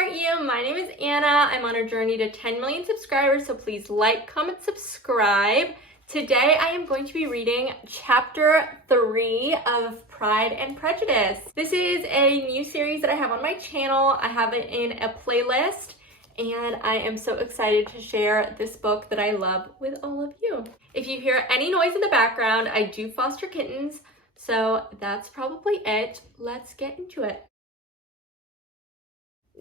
heart you? My name is Anna. I'm on a journey to 10 million subscribers, so please like, comment, subscribe. Today I am going to be reading chapter 3 of Pride and Prejudice. This is a new series that I have on my channel. I have it in a playlist, and I am so excited to share this book that I love with all of you. If you hear any noise in the background, I do foster kittens, so that's probably it. Let's get into it.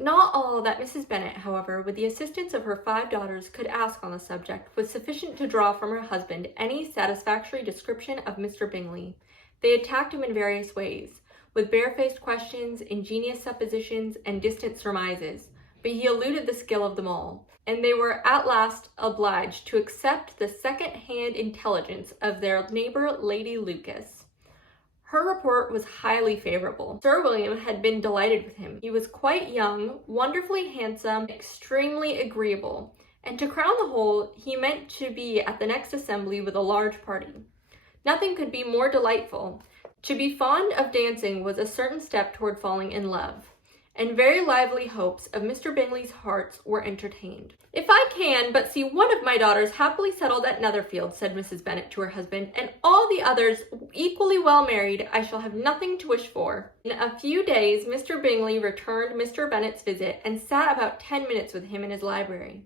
Not all that Mrs. Bennet, however, with the assistance of her 5 daughters, could ask on the subject was sufficient to draw from her husband any satisfactory description of Mr. Bingley. They attacked him in various ways, with barefaced questions, ingenious suppositions, and distant surmises, but he eluded the skill of them all, and they were at last obliged to accept the second-hand intelligence of their neighbour Lady Lucas. Her report was highly favorable. Sir William had been delighted with him. He was quite young, wonderfully handsome, extremely agreeable, and to crown the whole, he meant to be at the next assembly with a large party. Nothing could be more delightful. To be fond of dancing was a certain step toward falling in love, and very lively hopes of Mr. Bingley's hearts were entertained. "If I can but see one of my daughters happily settled at Netherfield," said Mrs. Bennet to her husband, "and all the others equally well married, I shall have nothing to wish for." In a few days, Mr. Bingley returned Mr. Bennet's visit and sat about 10 minutes with him in his library.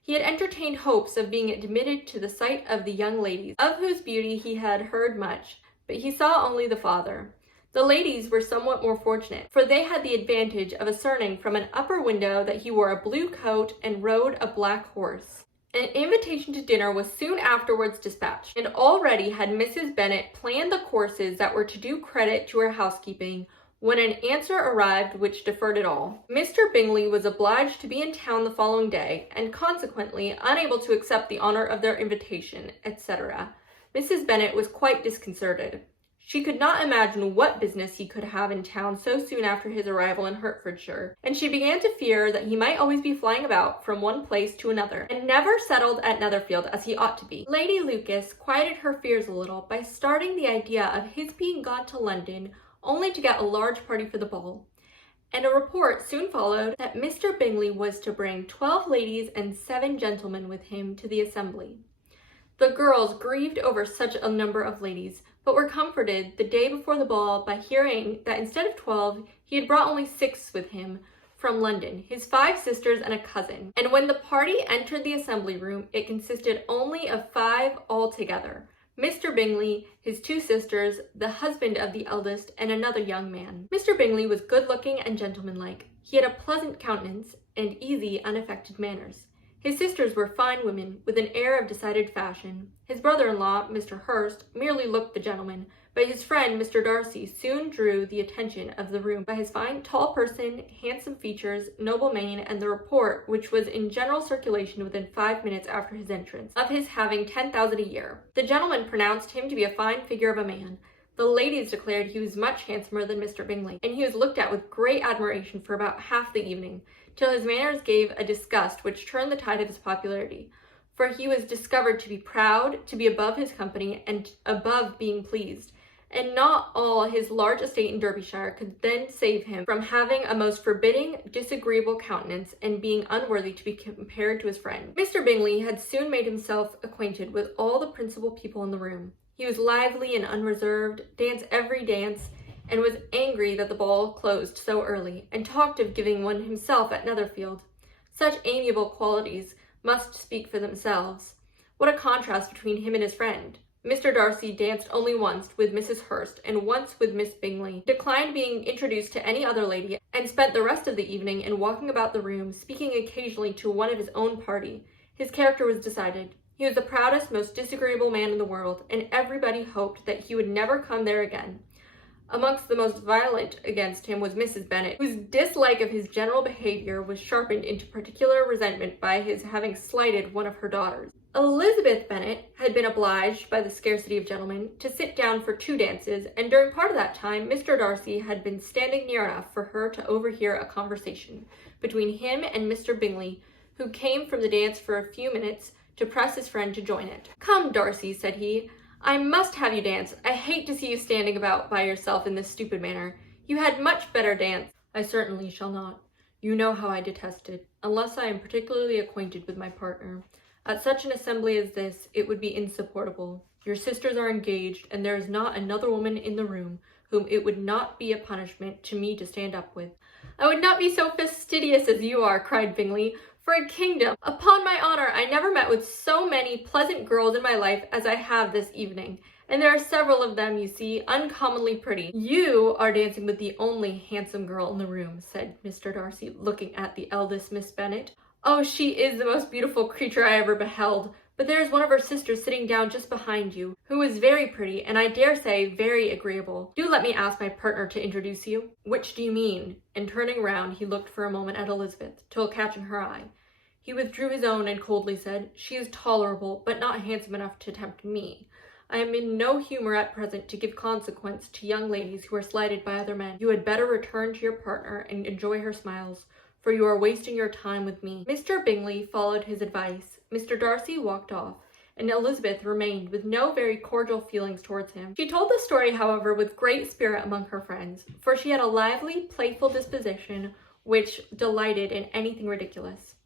He had entertained hopes of being admitted to the sight of the young ladies, of whose beauty he had heard much, but he saw only the father. The ladies were somewhat more fortunate, for they had the advantage of ascertaining from an upper window that he wore a blue coat and rode a black horse. An invitation to dinner was soon afterwards dispatched, and already had Mrs. Bennet planned the courses that were to do credit to her housekeeping, when an answer arrived which deferred it all. Mr. Bingley was obliged to be in town the following day, and consequently unable to accept the honour of their invitation, etc. Mrs. Bennet was quite disconcerted. She could not imagine what business he could have in town so soon after his arrival in Hertfordshire, and she began to fear that he might always be flying about from one place to another, and never settled at Netherfield as he ought to be. Lady Lucas quieted her fears a little by starting the idea of his being gone to London only to get a large party for the ball, and a report soon followed that Mr. Bingley was to bring 12 ladies and 7 gentlemen with him to the assembly. The girls grieved over such a number of ladies, but were comforted the day before the ball by hearing that instead of 12, he had brought only 6 with him from London, his 5 sisters and a cousin. And when the party entered the assembly room, it consisted only of 5 altogether: Mr. Bingley, his 2 sisters, the husband of the eldest, and another young man. Mr. Bingley was good-looking and gentlemanlike. He had a pleasant countenance and easy, unaffected manners. His sisters were fine women, with an air of decided fashion. His brother-in-law, Mr. Hurst, merely looked the gentleman, but his friend, Mr. Darcy, soon drew the attention of the room by his fine, tall person, handsome features, noble mien, and the report, which was in general circulation within 5 minutes after his entrance, of his having 10,000 a year. The gentleman pronounced him to be a fine figure of a man. The ladies declared he was much handsomer than Mr. Bingley, and he was looked at with great admiration for about half the evening, till his manners gave a disgust which turned the tide of his popularity, for he was discovered to be proud, to be above his company, and above being pleased, and not all his large estate in Derbyshire could then save him from having a most forbidding, disagreeable countenance, and being unworthy to be compared to his friend. Mr. Bingley had soon made himself acquainted with all the principal people in the room. He was lively and unreserved, danced every dance, and was angry that the ball closed so early, and talked of giving one himself at Netherfield. Such amiable qualities must speak for themselves. What a contrast between him and his friend! Mr. Darcy danced only once with Mrs. Hurst and once with Miss Bingley, declined being introduced to any other lady, and spent the rest of the evening in walking about the room, speaking occasionally to one of his own party. His character was decided. He was the proudest, most disagreeable man in the world, and everybody hoped that he would never come there again. Amongst the most violent against him was Mrs. Bennet, whose dislike of his general behaviour was sharpened into particular resentment by his having slighted one of her daughters. Elizabeth Bennet had been obliged, by the scarcity of gentlemen, to sit down for 2 dances, and during part of that time Mr. Darcy had been standing near enough for her to overhear a conversation between him and Mr. Bingley, who came from the dance for a few minutes to press his friend to join it. "Come, Darcy," said he, "I must have you dance. I hate to see you standing about by yourself in this stupid manner. You had much better dance." "I certainly shall not." You know how I detest it, unless I am particularly acquainted with my partner. At such an assembly as this, it would be insupportable. Your sisters are engaged, and there is not another woman in the room whom it would not be a punishment to me to stand up with." "I would not be so fastidious as you are," cried Bingley, "for a kingdom. Upon my honor, I never met with so many pleasant girls in my life as I have this evening. And there are several of them, you see, uncommonly pretty." "You are dancing with the only handsome girl in the room," said Mr. Darcy, looking at the eldest Miss Bennet. "Oh, she is the most beautiful creature I ever beheld. But there is one of her sisters sitting down just behind you, who is very pretty, and I dare say very agreeable. Do let me ask my partner to introduce you." "Which do you mean?" And turning round, he looked for a moment at Elizabeth, till catching her eye, he withdrew his own and coldly said, "She is tolerable, but not handsome enough to tempt me. I am in no humour at present to give consequence to young ladies who are slighted by other men. You had better return to your partner and enjoy her smiles, for you are wasting your time with me." Mr. Bingley followed his advice. Mr. Darcy walked off, and Elizabeth remained with no very cordial feelings towards him. She told the story, however, with great spirit among her friends, for she had a lively, playful disposition which delighted in anything ridiculous.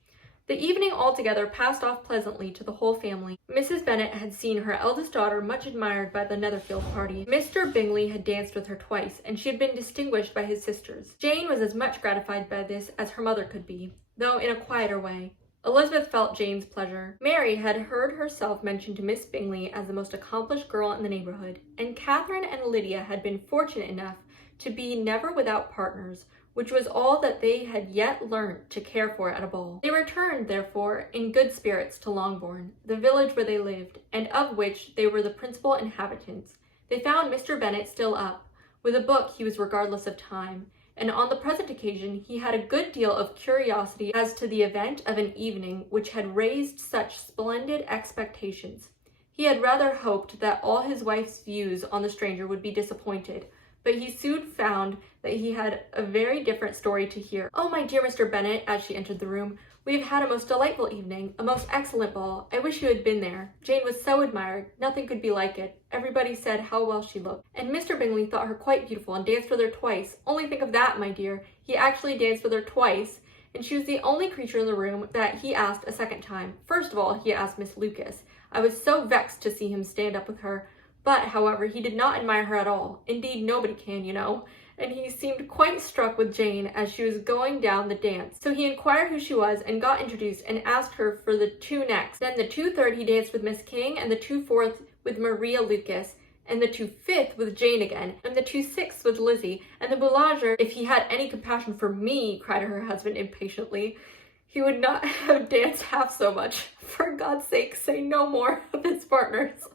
The evening altogether passed off pleasantly to the whole family. Mrs. Bennet had seen her eldest daughter much admired by the Netherfield party. Mr. Bingley had danced with her twice, and she had been distinguished by his sisters. Jane was as much gratified by this as her mother could be, though in a quieter way. Elizabeth felt Jane's pleasure. Mary had heard herself mentioned to Miss Bingley as the most accomplished girl in the neighbourhood, and Catherine and Lydia had been fortunate enough to be never without partners, which was all that they had yet learnt to care for at a ball. They returned, therefore, in good spirits to Longbourn, the village where they lived, and of which they were the principal inhabitants. They found Mr. Bennet still up. With a book he was regardless of time, and on the present occasion he had a good deal of curiosity as to the event of an evening which had raised such splendid expectations. He had rather hoped that all his wife's views on the stranger would be disappointed, but he soon found that he had a very different story to hear. "Oh, my dear Mr. Bennet," as she entered the room, "we have had a most delightful evening, a most excellent ball. I wish you had been there. Jane was so admired. Nothing could be like it. Everybody said how well she looked. And Mr. Bingley thought her quite beautiful and danced with her twice. Only think of that, my dear. He actually danced with her twice, and she was the only creature in the room that he asked a second time. First of all, he asked Miss Lucas. I was so vexed to see him stand up with her. But, however, he did not admire her at all. Indeed, nobody can, you know. And he seemed quite struck with Jane as she was going down the dance. So he inquired who she was and got introduced and asked her for the two next. Then the 2/3 he danced with Miss King, and the 2/4 with Maria Lucas, and the 2/5 with Jane again, and the 2/6 with Lizzie, and the Boulanger, if he had any compassion for me," cried her husband impatiently, "he would not have danced half so much. For God's sake, say no more of his partners.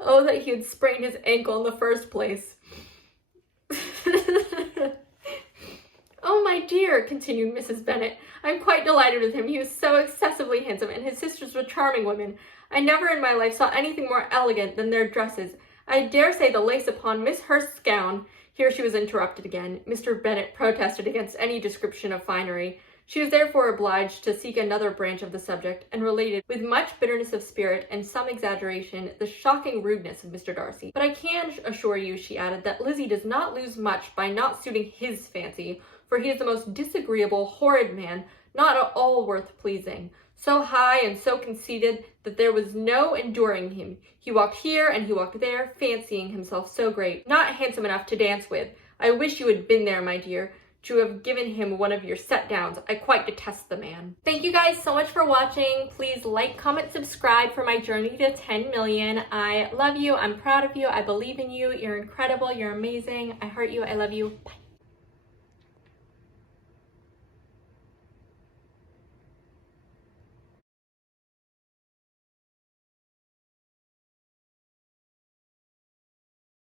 Oh, that he had sprained his ankle in the first place." "Oh, my dear," continued Mrs. Bennet, "I'm quite delighted with him. He was so excessively handsome, and his sisters were charming women. I never in my life saw anything more elegant than their dresses. I dare say the lace upon Miss Hurst's gown—" Here she was interrupted again. Mr. Bennet protested against any description of finery. She was therefore obliged to seek another branch of the subject, and related, with much bitterness of spirit and some exaggeration, the shocking rudeness of Mr. Darcy. "But I can assure you," she added, "that Lizzie does not lose much by not suiting his fancy, for he is the most disagreeable, horrid man, not at all worth pleasing. So high and so conceited that there was no enduring him. He walked here and he walked there, fancying himself so great. Not handsome enough to dance with. I wish you had been there, my dear, to have given him one of your set-downs. I quite detest the man." Thank you guys so much for watching. Please like, comment, subscribe for my journey to 10 million. I love you. I'm proud of you. I believe in you. You're incredible. You're amazing. I heart you. I love you. Bye.